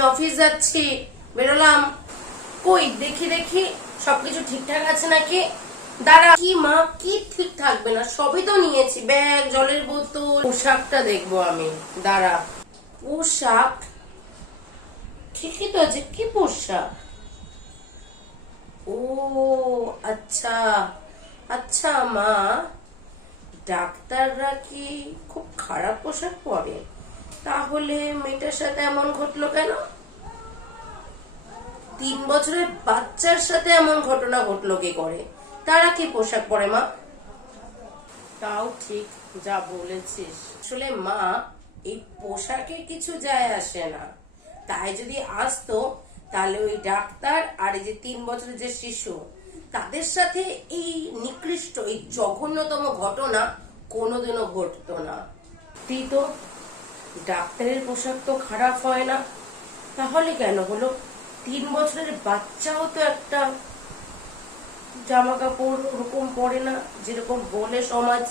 আমি অফিস যাচ্ছি, বেরোলাম। কই দেখি দেখি সবকিছু ঠিকঠাক আছে নাকি। দাঁড়া, কি মা, কি ঠিক থাকবে না? সবই তো নিয়েছি, ব্যাগ, জলের বোতল। পোশাকটা দেখবো আমি, দাঁড়া। পোশাক ঠিকই তো আছে। কি পোশাক? ও আচ্ছা আচ্ছা মা, ডাক্তাররা কি খুব খারাপ পোশাক পরে? তাহলে মেয়েটার সাথে এমন ঘটলো কেন? 3 বছরের বাচ্চার সাথে এমন ঘটনা ঘটলো কি করে? তারা কি পোশাক পরে মা? তাও ঠিক, যা বলেছিস। আসলে মা, এই পোশাকে কিছু যায় আসে না। তাই যদি আসতো, তাহলে ওই ডাক্তার আর এই যে 3 বছরের যে শিশু, তাদের সাথে এই নিকৃষ্ট, এই জঘন্যতম ঘটনা কোনোদিনও ঘটতো না। তুই তো, ডাক্তারের পোশাক তো খারাপ হয় না, তাহলে কেন হলো? 3 বছরের বাচ্চাও তো একটা জামা কাপড় ওরকম পরে না, যেরকম বলে সমাজ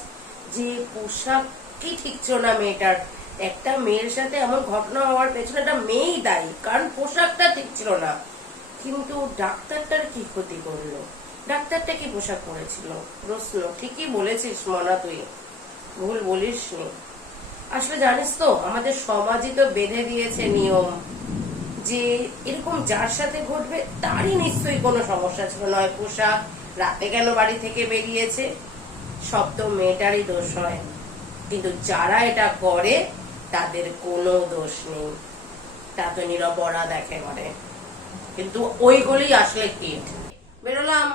যে পোশাক কি ঠিক ছিল না মেয়েটার। একটা মেয়ের সাথে এমন ঘটনা হওয়ার পেছনে একটা মেয়েই দায়ী, কারণ পোশাকটা ঠিক ছিল না। কিন্তু ডাক্তারটার কি ক্ষতি করলো? ডাক্তারটা কি পোশাক পরেছিল? প্রশ্ন। ঠিকই বলেছিস মনা, তুই ভুল বলিস নি। আসলে জানিস তো, আমাদের সমাজই তো বেঁধে দিয়েছে নিয়ম যে এরকম যার সাথে ঘটবে তারই নিশ্চয়ই কোনো সমস্যা ছিল। নয় পোশাক, রাতে কেন বাড়ি থেকে বেরিয়েছে, সব তো মেয়েটারই দোষ হয়। কিন্তু যারা এটা করে তাদের কোনো দোষ নেই, তা তো নিরপরাধ একেবারে। কিন্তু ওইগুলোই আসলে কিট। বেরোলাম।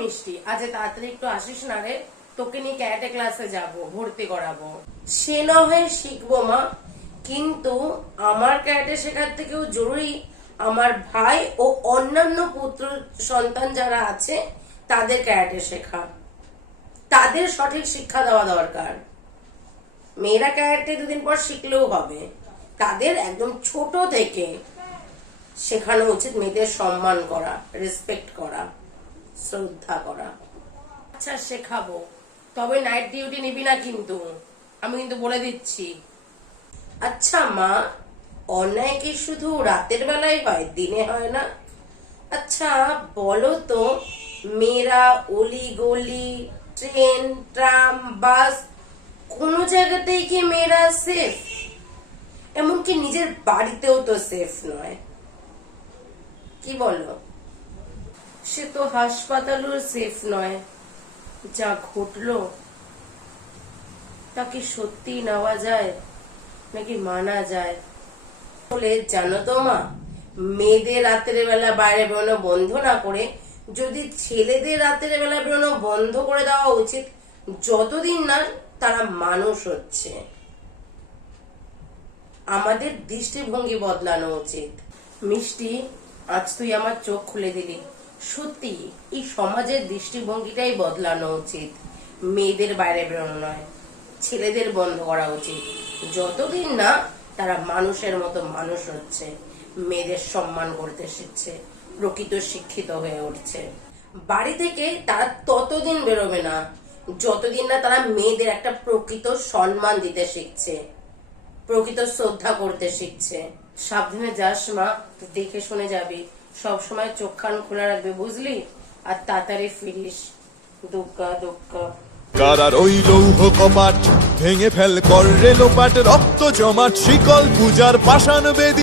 মিষ্টি, আজ তাড়াতাড়ি একটু আসিস না রে, তোকে নিয়ে ক্যারাটে ক্লাসে যাব, ভর্তি করাবো। সে না হয় শিখবো মা, কিন্তু আমার ক্যারাটে শেখার থেকেও জরুরি আমার ভাই ও অন্যান্য পুত্র সন্তান যারা আছে তাদের ক্যারাটে শেখা। তাদের সঠিক শিক্ষা দেওয়া দরকার। মেয়েরা ক্যারাটে 2 দিন পর শিখলেও হবে, তাদের একদম ছোট থেকে শেখানো উচিত মেয়েদের সম্মান করা, রেসপেক্ট করা, শ্রদ্ধা করা। আচ্ছা শেখাবো, তবে নাইট ডিউটি নিবি না কিন্তু, আমি কিন্তু বলে দিচ্ছি। আচ্ছা মা, অন্যায় কি শুধু রাতের বেলায় হয়, দিনে হয় না? আচ্ছা বলো তো, মেয়েরা অলি গলি, ট্রেন, ট্রাম, বাস, কোনো জায়গাতেই কি মেয়েরা সেফ? এমনকি নিজের বাড়িতেও তো সেফ নয়, কি বলো? সে তো হাসপাতালও সেফ নয়। যা ঘটলো তাকে সত্যি নেওয়া যায় নাকি মানা যায়? বলে জানো তো মা, মেয়েদের রাতের বেলা বাইরে বেরোনো বন্ধ না করে যদি ছেলেদের রাতের বেলা বেরোনো বন্ধ করে দেওয়া উচিত, যতদিন না তারা মানুষ হচ্ছে। আমাদের দৃষ্টিভঙ্গি বদলানো উচিত। মিষ্টি, আজ তুই আমার চোখ খুলে দিলি। সত্যি এই সমাজের দৃষ্টিভঙ্গিটাই বদলানো উচিত। মেয়েদের বাইরে বেরোনো নয়, ছেলেদের বন্ধ করা উচিত, যতদিন না তারা মানুষের মতো মানুষ হচ্ছে, মেয়েদের সম্মান করতে শিখছে, প্রকৃত শিক্ষিত হয়ে উঠছে। বাড়ি থেকে তারা ততদিন বেরোবে না যতদিন না তারা মেয়েদের একটা প্রকৃত সম্মান দিতে শিখছে, প্রকৃত শ্রদ্ধা করতে শিখছে। সাবধানে যাস মা, দেখে শুনে যাবি, সব সময় চোখ কান খোলা রাখবে, বুঝলি? আর তাড়াতাড়ি ফিরিস। দুগ্গা দুগ্গা। কারার ওই লৌহ কপাট ভেঙে ফেল কর রে লোপাট, রক্ত জমাট শিকল পূজার পাষাণ বেদি।